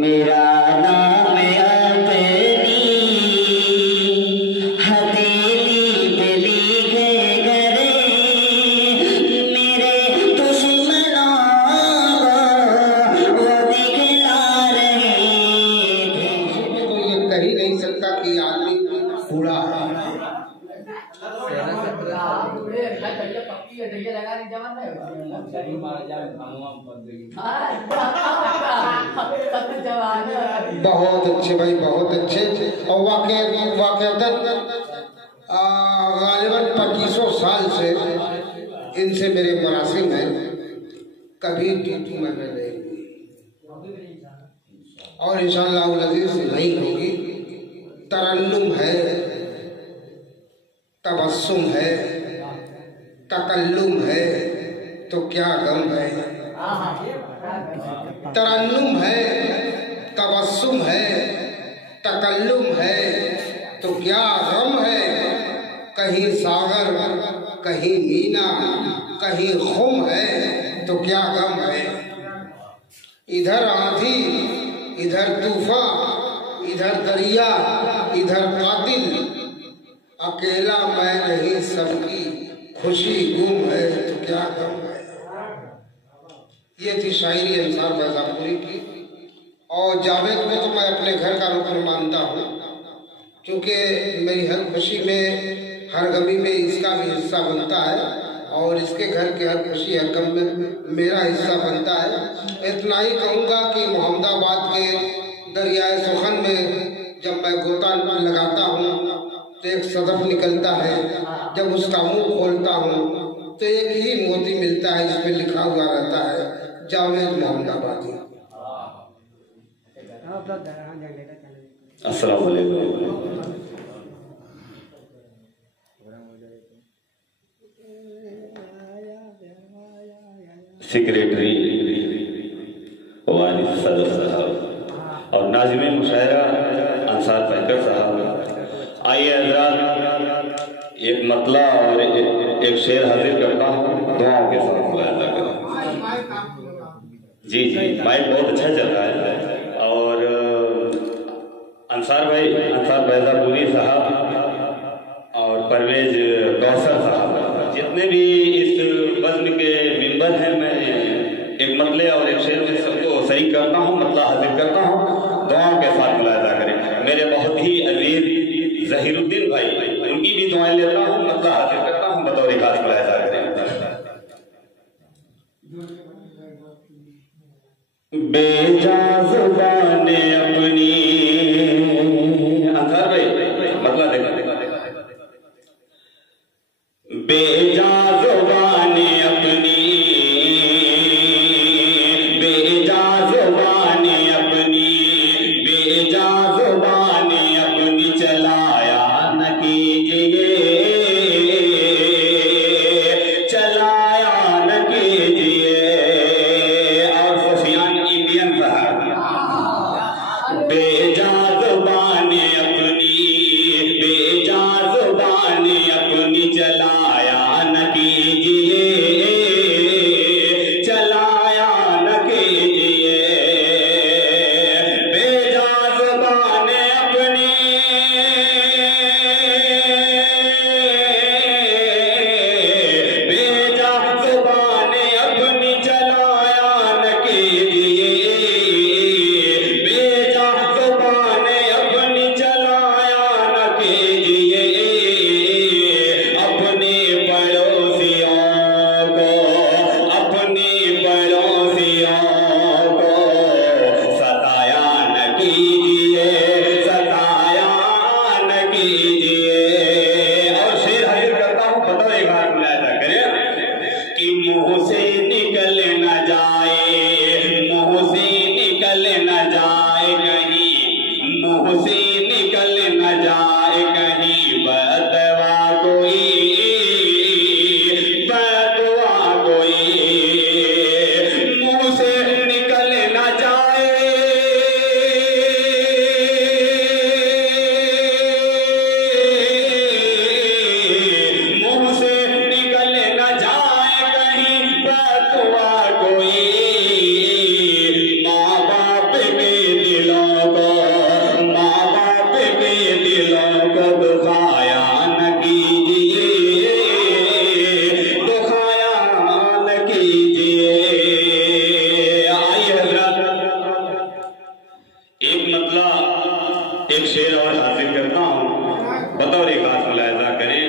मेरा नाम अपनी हथेली पे लिखे करे, मेरे दुश्मनों को वो दिखला रहे थे। तो ये कह नहीं सकता कि आदमी बूढ़ा है। बहुत अच्छे भाई, बहुत अच्छे। और गालिबन 2500 साल से इनसे मेरे मरासिम हैं, कभी मैं नहीं हुई और इंशाअल्लाह अज़ीज़ नहीं होगी। तरन्नुम है, तबस्सुम है, तकल्लुम है, तो क्या गम है। तरन्नुम है, तबस्सुम है, तकल्लुम है, तो क्या गम है। कहीं सागर, कहीं मीना, कहीं खुम है, तो क्या गम है। इधर आंधी, इधर तूफान, इधर दरिया, इधर कातिल, अकेला मैं नहीं सबकी खुशी गुम है, तो क्या गम है। ये थी शायरी अंसार बैजापुरी की। और जावेद में तो मैं अपने घर का रुकन मानता हूँ, क्योंकि मेरी हर खुशी में, हर गमी में इसका भी हिस्सा बनता है और इसके घर के हर खुशी हर गम में मेरा हिस्सा बनता है। इतना ही कहूँगा कि मोहम्मदाबाद के दरियाए सुखन में जब मैं गोता लगाता हूँ तो एक सदफ निकलता है, जब उसका मुंह खोलता हूँ तो एक ही मोती मिलता है, इस पे लिखा हुआ रहता है जावेद मोहम्मदाबादी। अस्सलाम वालेकुम। सेक्रेटरी वारिस सदर साहब और नाज़िम मुशायरा अंसार पैकर साहब, आइए हज़रात एक मतला और एक शेर हाजिर करता हूँ, दुआओं के साथ मुलाज़ा करें। जी जी, माइक बहुत अच्छा चल रहा है। और अंसार भाई, अंसार बैजापुरी साहब और परवेज कौसर साहब, जितने भी इस बज़्म के मेंबर हैं, मैं एक मतले और एक शेर में सबको सही करता हूँ, मतला हाजिर करता हूँ, दुआओं के साथ मुलाज़ा करें। मेरे बहुत ही अजीज ज़हीरुद्दीन भाई, उनकी भी दुआएं लेता हूँ, मतला हाजिर करता हूँ, बतौर खास मुलाज़ा करें। बेजा ज़ुबाने अपनी, अंसार भाई मतलब देखा, बेजा ज़ुबाने अपनी, बेजा ज़ुबाने अपनी, बेजा ज़ुबाने अपनी चलाया न कीजिए, चलाया न कीजिए। और सुफियान इंडियन साहब, बेजा ज़ुबाने अपनी, बेजा ज़ुबाने अपनी चलाया न कीजिए, चलाया न कीजिए। बेजा ज़ुबाने अपनी, बेजा ज़ुबाने अपनी चलाया न कीजिए, बेजा ज़ुबाने एक मतला एक शेर और हासिल करता हूँ, बतौर खास मुलाहिजा करें।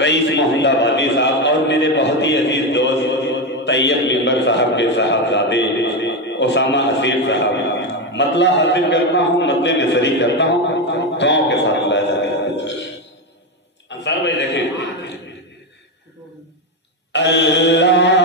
रईस मोहम्मदाबादी साहब और मेरे बहुत ही अजीज दोस्त तैयब मेंबर साहब के साहबजादे उसामा हसीर साहब, मतला हासिल करता हूँ, मतले में शरीक करता हूँ, दुआओं के साथ मुलाहिजा करें। अंसार भाई देखें, अल्लाह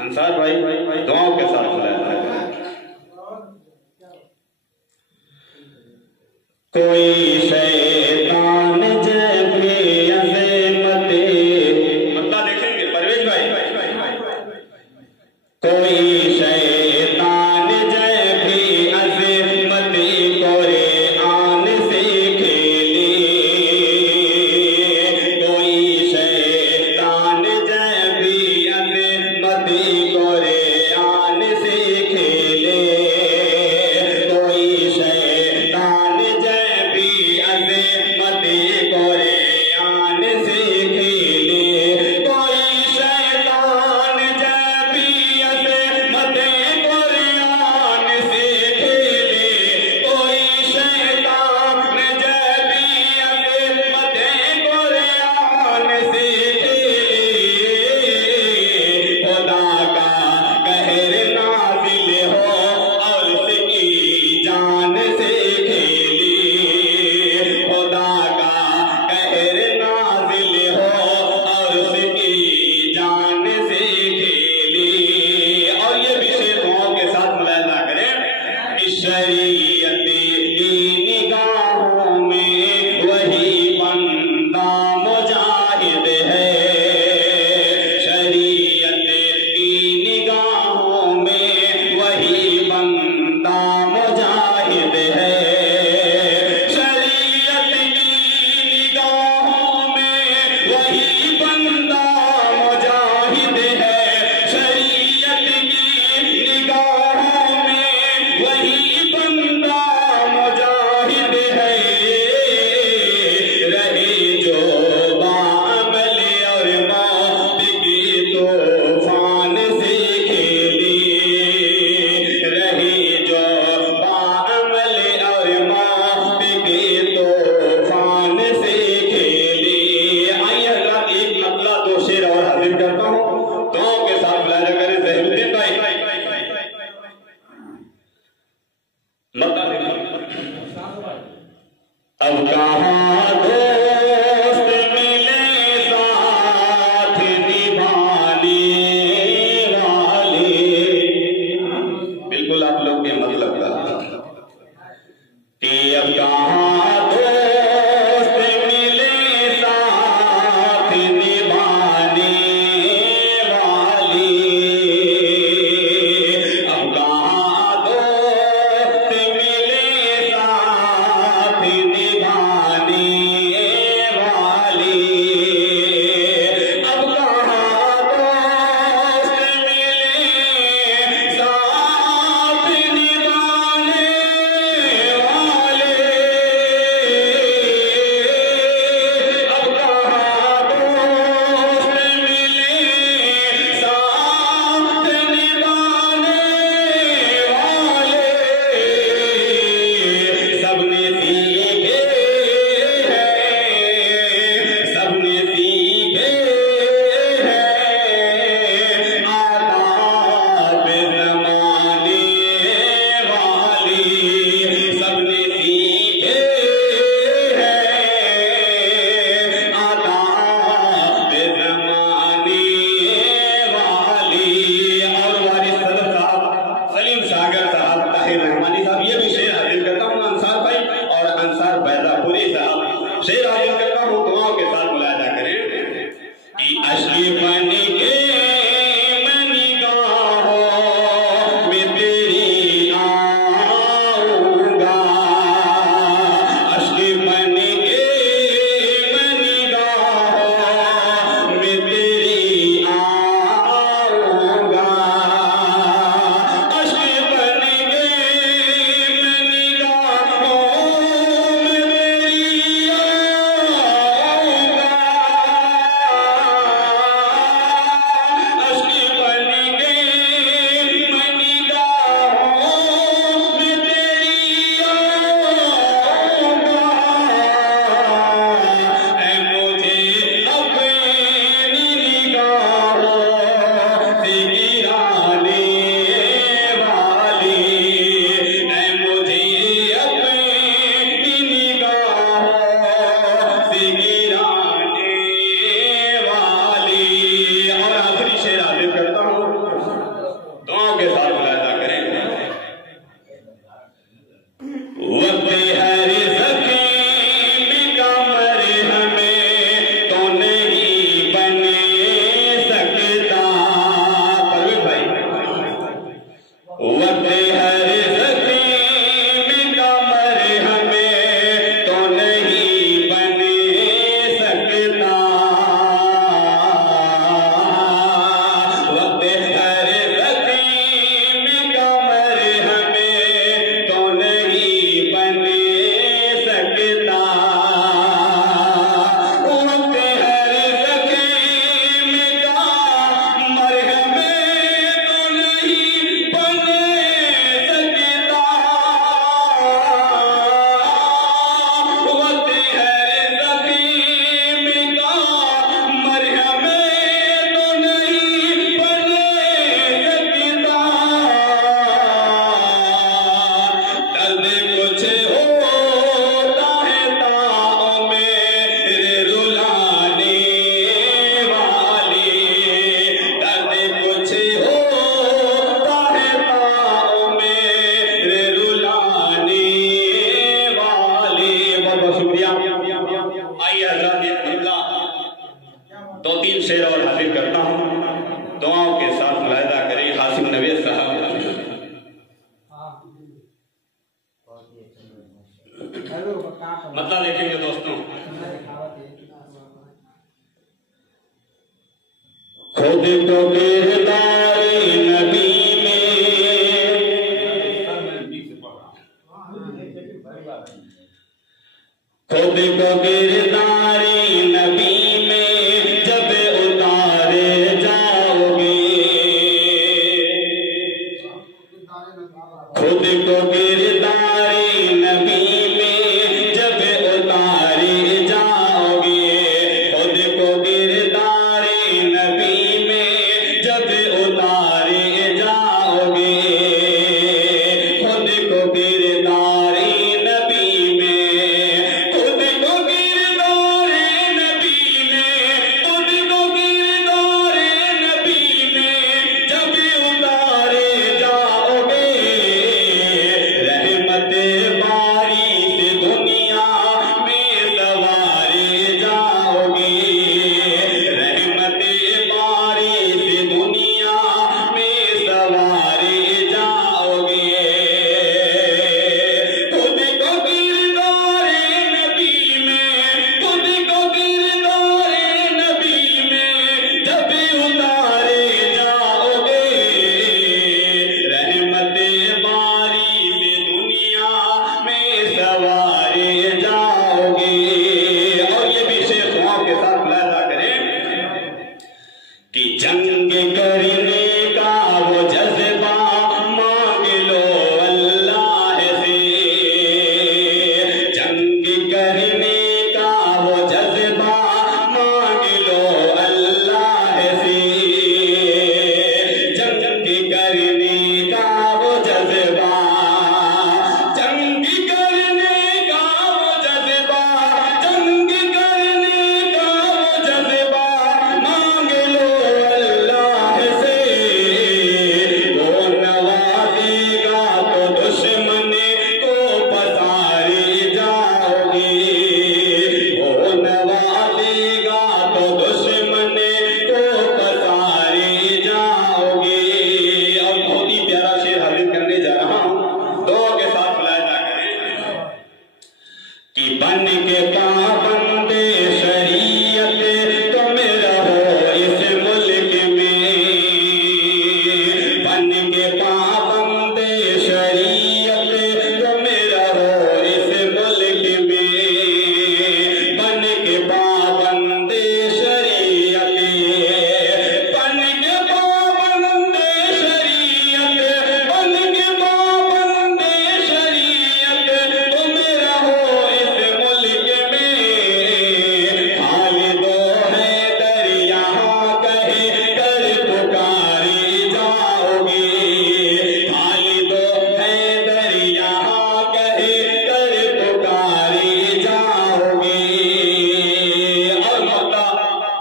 अंसार भाई दुआओं के साथ बुलाया है। कोई शैतान जब भी अज़मते, मतलब देखेंगे परवेज भाई, कोई शैतान जब भी अज़मते कुरान से खेले, कोई शैतान जब भी अज़मते कुरान से खेले, कोई शैतान जब भी हासिल करता हूँ। दुआओं के साथ मुलाजा करें ज़हीरुद्दीन भाई। अब कहाँ दोस्त मिले साथ निभाने वाले, बिल्कुल आप लोग के मतलब का कि अब कहाँ दोस्त मिले साथ निभाने वाले, अब कहाँ दोस्त मिले साथ निभाने वाले, अब कहाँ दोस्त मिले साथ निभाने वाले, अब कहाँ दोस्त मिले साथ निभाने वाले, सबने सीखे हैं, सबने सीखे हैं आदाब ज़माने वाले, सबने सीखे हैं आदाब ज़माने वाले। और वारिस सदर साहब, सलीम सागर साहब, ताहिर रहमानी साहब, ये भी शेर हाजिर करता हूँ। अंसार भाई और अंसार बैजापुरी साहब शेर हाजिर करता हूँ। दुआओं के साथ मुलाजा करें कि अश्क बन के मैं निगाहों में तेरी आऊंगा, अश्क बन के मैं निगाहों में तेरी आऊंगा, अश्क बन के मैं निगाहों में तेरी आऊंगा, अश्क बन के मैं निगाहों में तेरी आऊंगा, ऐ मुझे अपनी निगाहों से गिराने वाले, ऐ मुझे अपनी निगाहों से गिराने वाले। और आखिरी शेर हाजिर करता हूँ। दुआओं के साथ मुलाजा करें। वक्त हर ज़ख़्म का मरहम तो नहीं बन सकता, परवीन भाई, वक्त हर ज़ख़्म का मरहम तो नहीं बन सकता, वक्त हर ज़ख़्म का मरहम तो नहीं बन सकता, वक्त हर ज़ख़्म का मरहम तो नहीं बन सकता, वक्त हर ज़ख़्म का मरहम तो नहीं बन सकता, दर्द कुछ होता है ताओं मेरे रुलाने वाले, दर्द कुछ होता है ताओं मेरे रुलाने वाले। बहुत बहुत शुक्रिया। आइए हज़रात, दो तीन शेर और हासिल करता हूँ। दुआओं के साथ मुलाहिदा करें। हासिम नवेद साहब, मतलब देखेंगे दोस्तों। खुद को किरदार नबी में, खुद को किरदार नबी में जब उतारे जाओगे, खुद को किरदार नबी में जब उतारे जाओगे, खुद को किरदार नबी कि जंग करने का वो जज्बा मांग लो अल्लाह से, जंग करने का वो जज्बा मांग लो अल्लाह से, जंग करने का वो जज्बा, जंग करने का वो जज्बा, जंग करने का वो जज्बा मांग लो अल्लाह से। वो नवाजेगा तो दुश्मन को पसारे जाओगे, वो नवाजेगा तो दुश्मन को पसारे जाओगे। और बहुत ही प्यारा शेर हाजिर करने जा रहा हूं, दो के साथ बुलाया जा करें कि बन के पाबंदे शरीयत तुम रहो इस मुल्क में, बन के पाबंदे शरीयत तुम रहो इस मुल्क में, बन के पाबंदे शरीयत, बन के पाबंदे शरीयत, बन के पाबंदे शरीयत तुम रहो इस मुल्क में। खालिदो हैदर यहाँ कहे कर पुकारे जाओगे, खालिदो हैदर यहाँ कहे कर पुकारे जाओगे। और मौका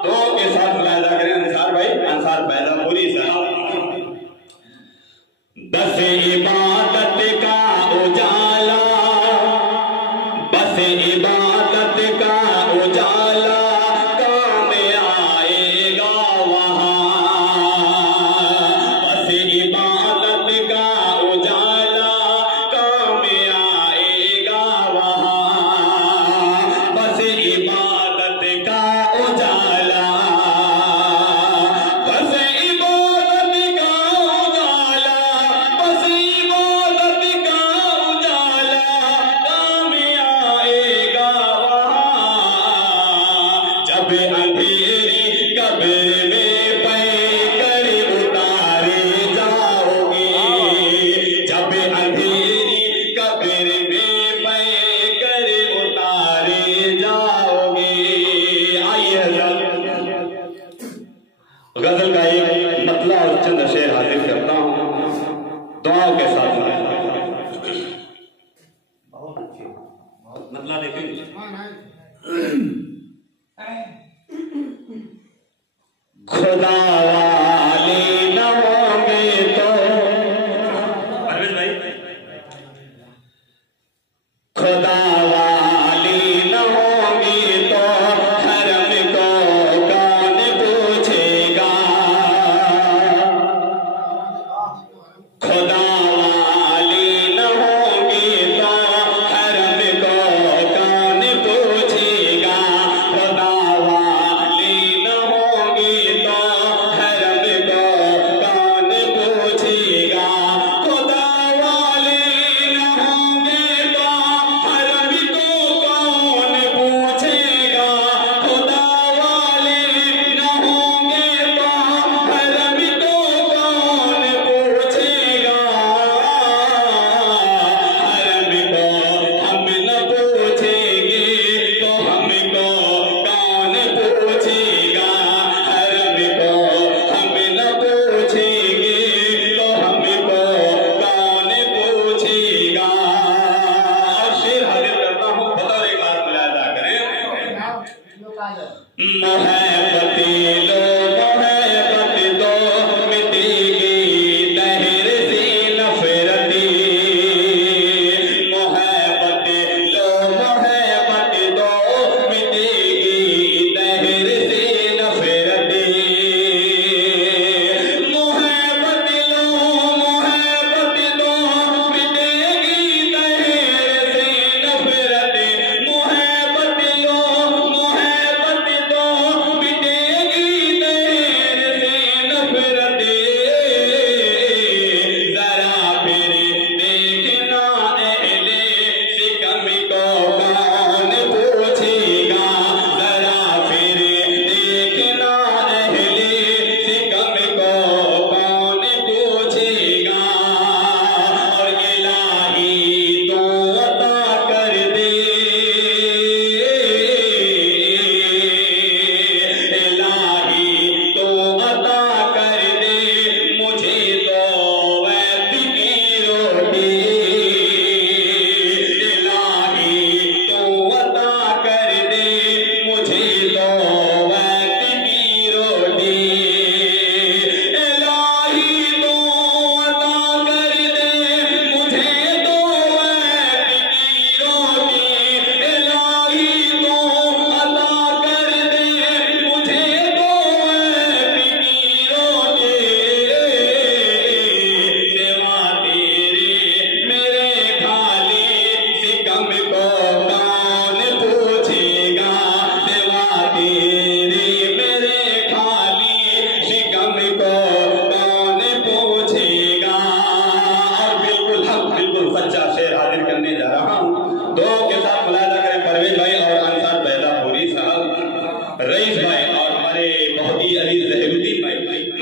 दो के साथ बुलाया जा करें अंसार भाई, अंसार बैदापुरी साहब। बस इबादत का उजाला, बस इबादत का उजाला काम आएगा वहाँ, बस इबादत का उजाला काम आएगा वहाँ, बस इबादत का उजाला, बस इबादत का उजाला, बस इबादत का उजाला काम आएगा वहाँ। जब अंधेरी कब्र में पैकर उतारे जाओगे, जब अंधेरी कब्र में पैकर उतारे जाओगे। आइए गजल का एक मतला और चंद शेर हाजिर करता हूँ, दुआओं के साथ मतला देखेंगे। खुदा वाले न होंगे तो परवेज भाई, खुदा वाले न होंगे तो हरम को कौन पूछेगा, खुदा वाले न होंगे तो हरम को कौन पूछेगा, खुदा वाले न होंगे तो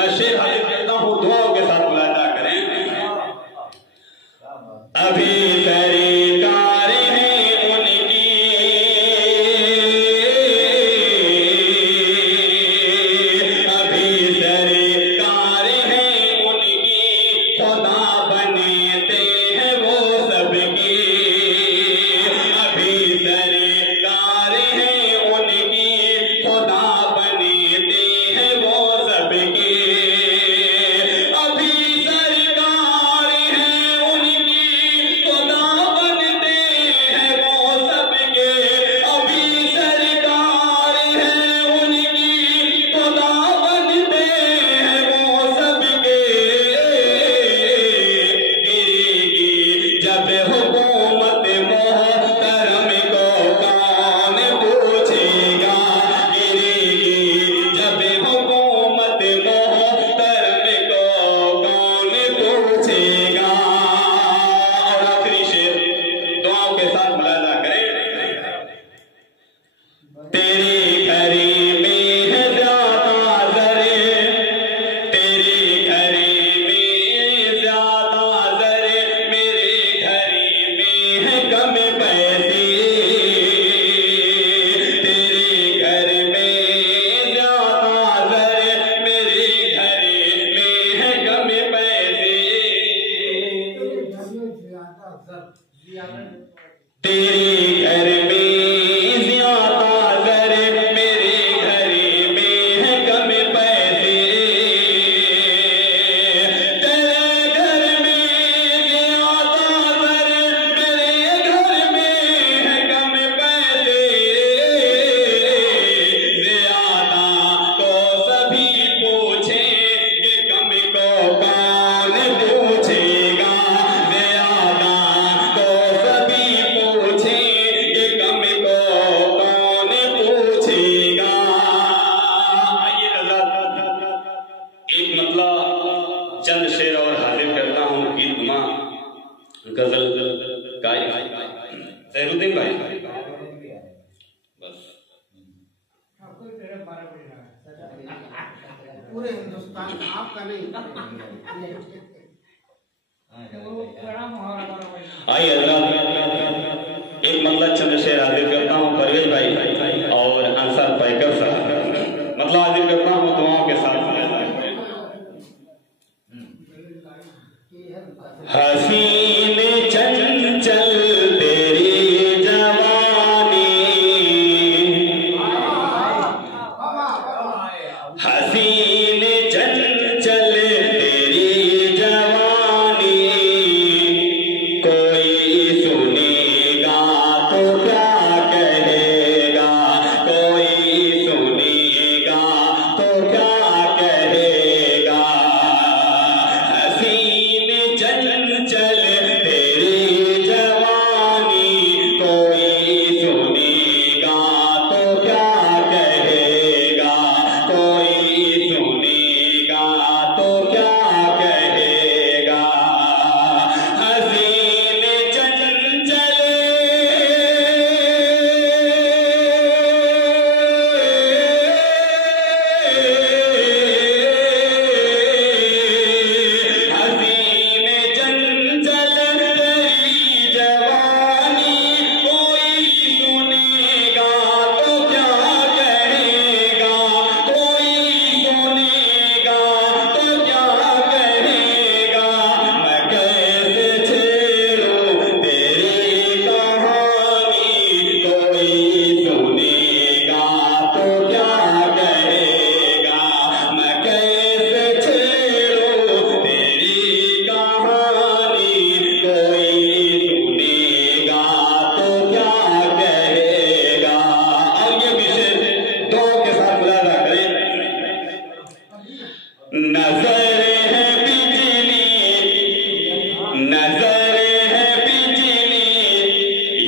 मैं शेर हाजिर करता हूँ, दुआओं के साथ मुलाजा करें। अभी सरकार है उनकी, अभी सरकार है उनकी, खुदा बनते हैं वो सबके। अभी सरकार है उनकी, खुदा बनते हैं वो सबके। अभी सरकार है उनकी, खुदा बनते हैं वो सबके। अभी सरकार है उनकी, खुदा बनते हैं वो सबके। गिरेगी जब हुकूमत मोहतरम को कौन पूछेगा। गिरेगी जब हुकूमत मोहतरम को कौन पूछेगा। और आखिरी शेर दुआओं के साथ मुलाजा करें। तेरे घरे में है ज्यादा ज़रे, तेरे घरे में ज्यादा ज़रे, मेरे घरे में है कम पैसे। तेरे घर में ज्यादा ज़रे, मेरे घरे में है कम पैसे। तेरे घर में ज्यादा ज़रे, मेरे घरे में है कम पैसे। तेरे घर में ज्यादा ज़रे, मेरे घर में है कम पैसे। ज्यादा को सभी पूछेंगे, कम को कौन पूछेगा। ज्यादा को सभी पूछेंगे, कम को कौन पूछेगा। आइए हज़रात, एक मतलब चंद शेर और हाजिर करता हूँ। गीत गुमा गजल गाय ज़ैनुद्दीन भाई बस। पूरे हिंदुस्तान आपका नहीं। आइए हज़रात, एक मतलब चंद शेर हाजिर करता हूँ। परवेज भाई और अंसार पैकर साहब मतलब हाजिर करता हूँ, दुआओं के साथ। हसीन चंचल तेरी जवानी, हसीन चंचल तेरी जवानी। कोई सुनेगा तो क्या कहेगा, कोई सुनेगा तो क्या कहेगा। हसीन चंचल तेरी जवानी, कोई सुनेगा तो क्या कहेगा, कोई सुनेगा तो क्या कहेगा। हसीन चंचल हसीन चंचल तेरी जवानी, कोई सुनेगा तो क्या कहेगा, कोई सुनेगा तो क्या कहेगा। मैं कैसे छेड़ूं तेरी कहानी, कोई सुनेगा तो क्या कहेगा। मैं कैसे छेड़ूं तेरी कहानी, कोई सुनेगा तो क्या कहेगा। और ये विषय दो के साथ मुलाजा करें। नजर है बिजली, नजर है बिजली,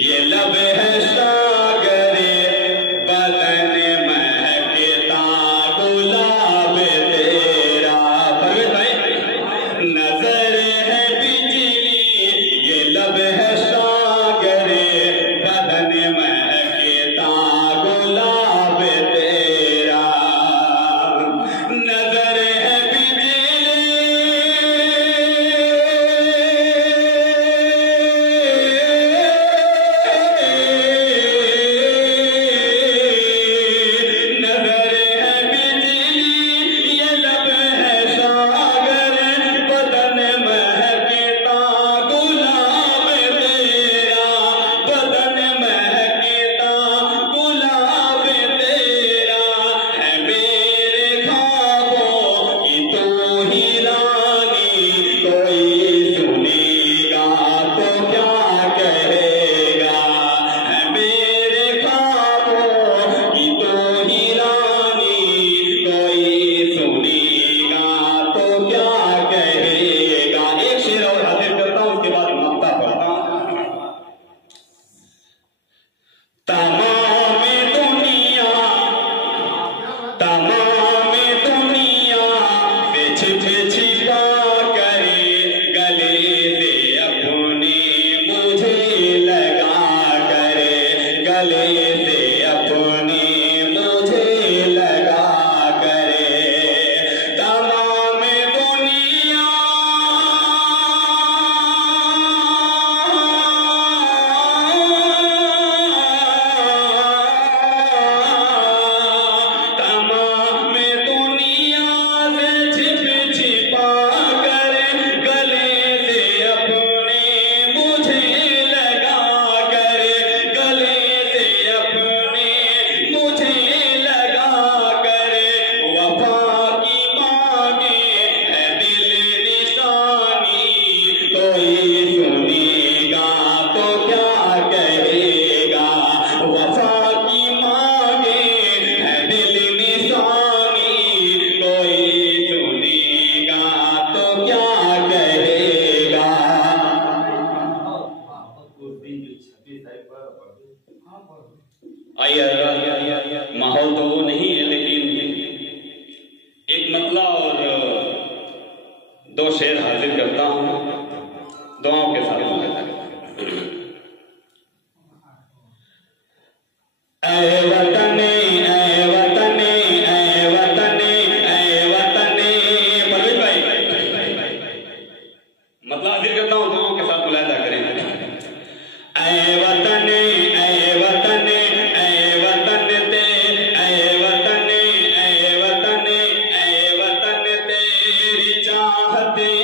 ये लब है सागर, बदन महकता गुलाब तेरा। परवेज भाई, नजर है बिजली, ये लब है सागर, बदन महकता गुलाब तेरा। नजर है बिजली, एक मतला और दो शेर हाजिर करता हूँ दुआओं के साथ। ऐ वतन ऐ वतन ऐ वतन ऐ वतन, परवेज भाई मतलब हाजिर करता हूँ दुआओं के साथ, मुलाहिजा करें। ऐ वतन ऐ वतन ऐ वतन ते, ऐ वतन ऐ वतन ऐ वतन तेरी चाहते